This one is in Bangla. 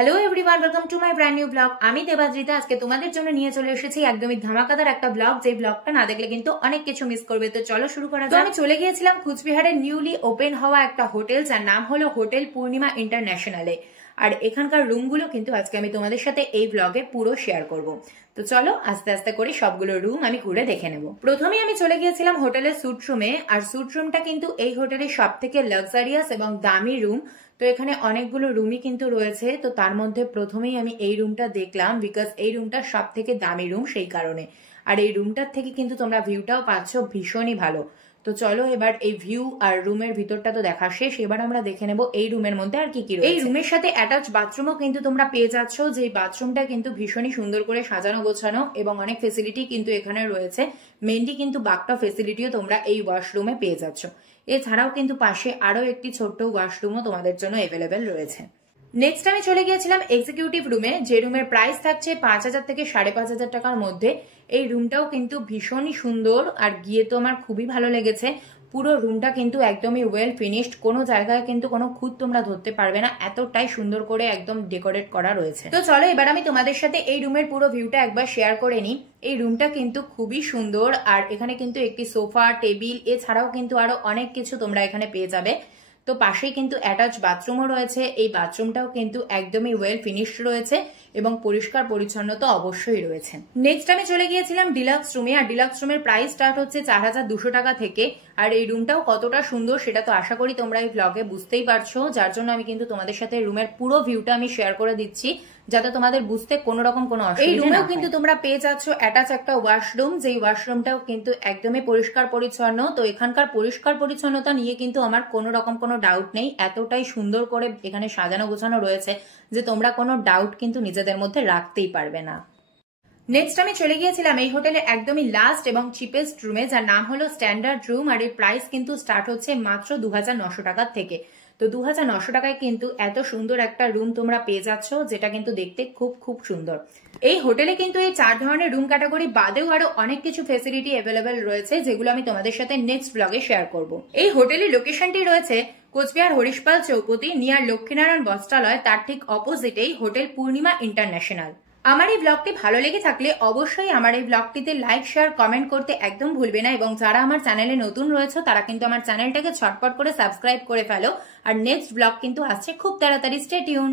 Hello everyone, welcome to my brand new blog. আমি দেবাদ্রিতা। আজকে তোমাদের জন্য নিয়ে চলে এসেছি একদমই ধামাকাদার একটা ব্লগ, যে ব্লগটা না দেখলে কিন্তু অনেক কিছু মিস করবে। তো চলো শুরু করা যাক। আমি চলে গিয়েছিলাম কুচবিহারের নিউলি ওপেন হওয়া একটা হোটেল, যার নাম হলো হোটেল পূর্ণিমা ইন্টারন্যাশনালে। আর এখানকার রুমগুলো কিন্তু আজকে আমি তোমাদের সাথে এই ব্লগে পুরো শেয়ার করব। তো চলো আস্তে আস্তে করে সবগুলো রুম আমি ঘুরে দেখে নেব। প্রথমেই আমি চলে গিয়েছিলাম হোটেলের স্যুট রুমে। আর স্যুট রুমটা কিন্তু এই হোটেলের সব থেকে লাক্সারিয়াস এবং দামি রুম। তো এখানে অনেকগুলো রুমই কিন্তু রয়েছে। তো তার মধ্যে প্রথমেই আমি এই রুমটা দেখলাম, বিকজ এই রুমটা সব থেকে দামি রুম সেই কারণে। আর এই রুমটার থেকে কিন্তু তোমরা ভিউটাও পাচ্ছ ভীষণই ভালো। তো চলো এবার এই ভিউ আর রুমের ভিতরটা তো দেখা শেষ, এবার আমরা দেখে নেব এই রুমের মধ্যে আর কি কি রয়েছে। এই রুমের সাথে অ্যাটাচ বাথরুমও কিন্তু তোমরা পেয়ে যাচ্ছ, যে বাথরুমটা কিন্তু ভীষণই সুন্দর করে সাজানো গোছানো এবং অনেক ফেসিলিটি কিন্তু এখানে রয়েছে। মেনলি কিন্তু বাথটব ফেসিলিটিও তোমরা এই ওয়াশরুমে পেয়ে যাচ্ছ। এছাড়াও কিন্তু পাশে আরো একটি ছোট্ট ওয়াশরুমও তোমাদের জন্য অ্যাভেলেবেল রয়েছে। নেক্সট আমি চলে গিয়েছিলাম এক্সিকিউটিভ রুমে, যে রুমের প্রাইস থাকছে 5,000 থেকে 5,500 টাকার মধ্যে। এই রুমটাও কিন্তু ভীষণই সুন্দর, আর গিয়ে তো আমার খুবই ভালো লেগেছে। পুরো রুমটা কিন্তু একদমই ওয়েল ফিনিশড, কোনো জায়গায় কিন্তু কোনো খুঁত তোমরা ধরতে পারবে না, এতটাই সুন্দর করে একদম ডেকোরেট করা রয়েছে। তো চলো এবার আমি তোমাদের সাথে এই রুমের পুরো ভিউটা একবার শেয়ার করে নিই। এই রুমটা কিন্তু খুবই সুন্দর, আর এখানে কিন্তু একটি সোফা, টেবিল, এছাড়াও কিন্তু আরো অনেক কিছু তোমরা এখানে পেয়ে যাবে। তো পাশেই কিন্তু অ্যাটাচ বাথরুমও রয়েছে। এই বাথরুমটাও কিন্তু একদমই ওয়েল ফিনিশড রয়েছে এবং পরিষ্কার পরিচ্ছন্নতা অবশ্যই রয়েছে। নেক্সট আমি চলে গিয়েছিলাম ডিলাক্স রুমে। আর ডিলাক্স রুমের প্রাইস স্টার্ট হচ্ছে 4,200 টাকা থেকে। আর এই রুমটাও কতটা সুন্দর সেটা তো আশা করি তোমরা এই ব্লগে বুঝতেই পারছো, যার জন্য আমি কিন্তু তোমাদের সাথে রুমের পুরো ভিউটা আমি শেয়ার করে দিচ্ছি, যাতে তোমাদের বুঝতে কোনো রকম কোনো অসুবিধা না হয়। এই রুমেও কিন্তু তোমরা পেয়ে যাচ্ছ অ্যাটাচ একটা ওয়াশরুম, যেই ওয়াশরুমটাও কিন্তু একদমই পরিষ্কার পরিচ্ছন্ন। তো এখানকার পরিষ্কার পরিচ্ছন্নতা নিয়ে কিন্তু আমার কোনো রকম কোনো ডাউট নেই, এতটাই সুন্দর করে এখানে সাজানো গোছানো রয়েছে যে তোমরা কোনো ডাউট কিন্তু নিজেদের মধ্যে রাখতেই পারবে না। নেক্সট আমি চলে গিয়েছিলাম এই হোটেলে একদমই লাস্ট এবং চিপেস্ট রুমে, যার নাম হলো স্ট্যান্ডার্ড রুম। আর এর প্রাইস কিন্তু স্টার্ট হচ্ছে মাত্র 2,900 টাকার থেকে। তো 2,900 টাকায় কিন্তু এত সুন্দর একটা রুম তোমরা পেয়ে যাচ্ছ, যেটা কিন্তু দেখতে খুব খুব সুন্দর। এই হোটেলে কিন্তু এই 4 ধরনের রুম ক্যাটাগরি বাদেও আরো অনেক কিছু ফেসিলিটি অ্যাভেলেবেল রয়েছে, যেগুলো আমি তোমাদের সাথে নেক্সট ব্লগে শেয়ার করব। এই হোটেলের লোকেশনটি রয়েছে কোচবিহার হরিশপাল চৌপতি, নিয়ার লক্ষ্মীনারায়ণ বস্ত্রালয়, তার ঠিক অপোজিটেই হোটেল পূর্ণিমা ইন্টারন্যাশনাল। আমার এই ব্লগটি ভালো লেগে থাকলে অবশ্যই আমার এই ব্লগটিতে লাইক, শেয়ার, কমেন্ট করতে একদম ভুলবে না। এবং যারা আমার চ্যানেলে নতুন রয়েছে তারা কিন্তু আমার চ্যানেলটাকে ছটপট করে সাবস্ক্রাইব করে ফেলো। আর নেক্সট ব্লগ কিন্তু আসছে খুব তাড়াতাড়ি। Stay tune.